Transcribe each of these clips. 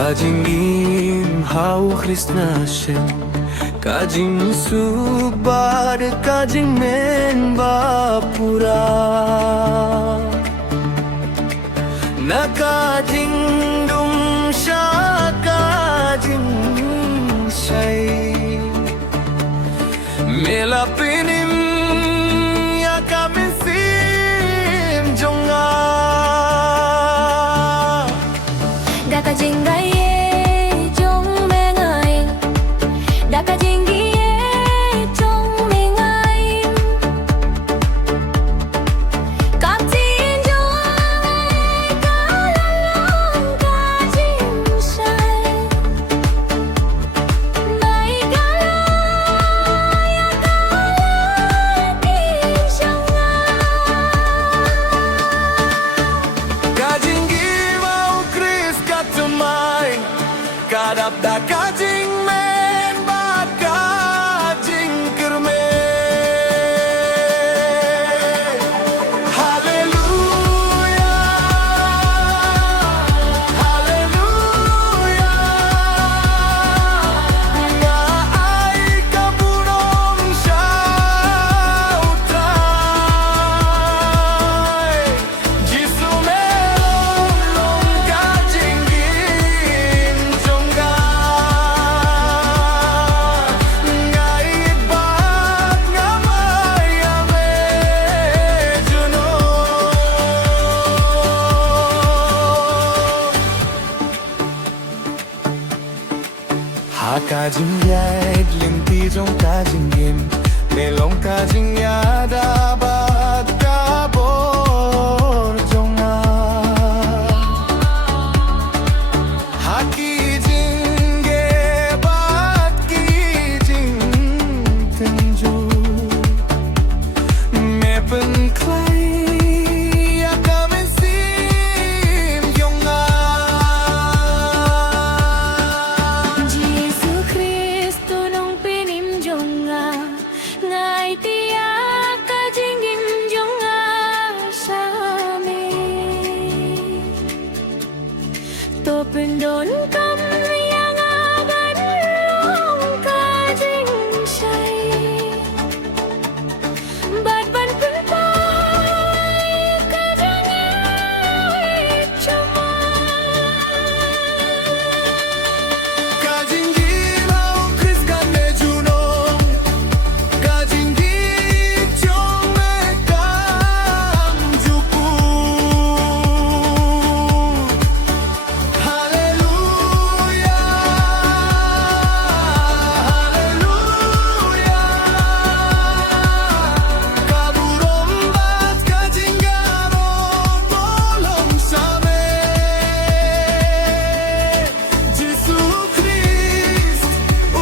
Kajingim hau Krishna Shem Kajing Subbar Kajing Men Bapura Na Kajing Dum Sha Kajing Shai Mela Pinim Ya Kamisim Jonga Daka Jingaye Jong Mengai Daka Jingiye Jong Mengai Kaptin Jong Kalalong Kajing Shai Mai Galaya Kalati Shanga Kajing Gimau Chris Katumai Kadap da Kajing Men Ba Kajing Kerme Hallelujah Hallelujah Nga ai kabulong Shautay Jisu melong Kajing Ginjongga Nga ibat nga mayame Juno Ha Kajing Yait Linti Jong Kajing Gim Melong Kajing Yada Bat Kabor Jonga Haki Jinge Bat Ki Jing Tenju Mepen Clay Ya Kamen Sim Yonga Jesu Kristo nung pinimjonga Ngay tiyak kajingim jonga sa amin Topendon kam yang aban long kajing shay Bat ban penpai kadangit cuma Kajing Gimau Chris Kane Junong Kajing Gichong Mekam Juku Hallelujah Hallelujah Kaburom Bat Kajing Garo Bolong Same Jesu Christ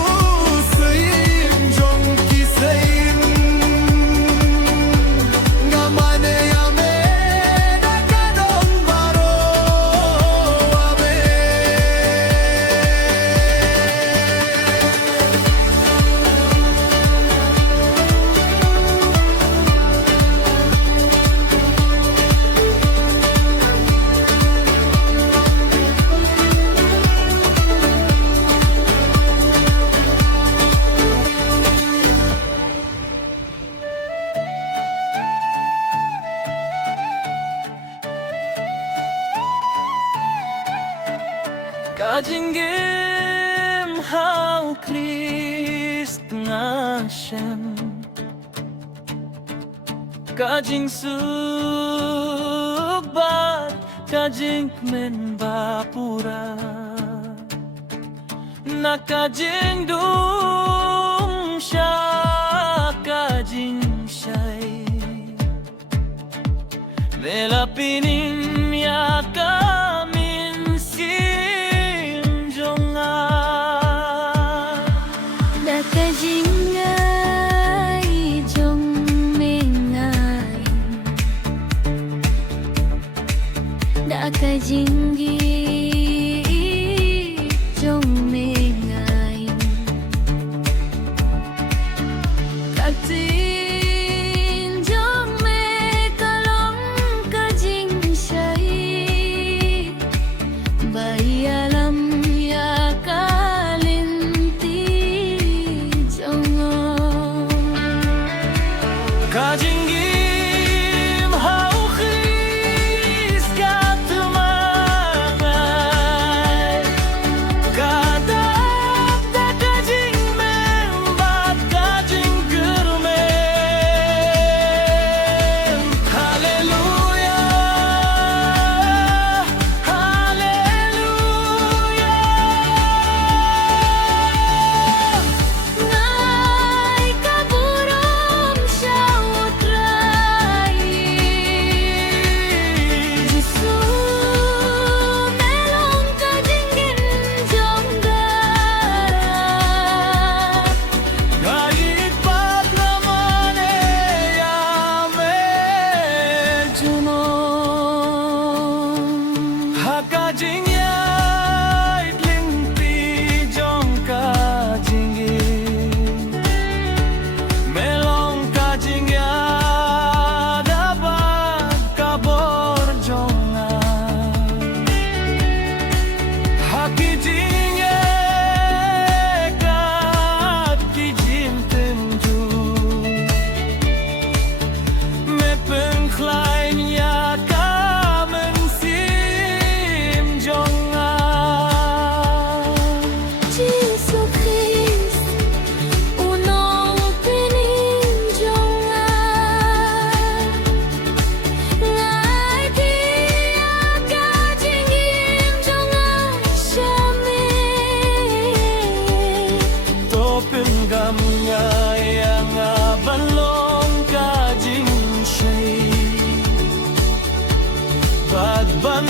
Usayin Jong Kisayin Nga mane yame Nakadong baro Amen Kajing Gim Hau Christ Nga Shem Kajing Sugbat Kajing Men Bapura Na Kajing Dum Sha Kajing Shai Vela Pinim Ya Kamin Sim Jonga Daka Jingai Jong Mengai Daka Jinggi Jong Mengai Kaptin Jong Mekalong Kajing Shai Bayi alam jing yai ling pi jong ka jing gi melong ka jing ya dapat kabor jong a haki jing ye kat ki jim ten ju me pen klein ya Jesus Christ, unong pininjong ngay dia kajingin jong syame Topin gam nga yang balong kajing shay Bad ban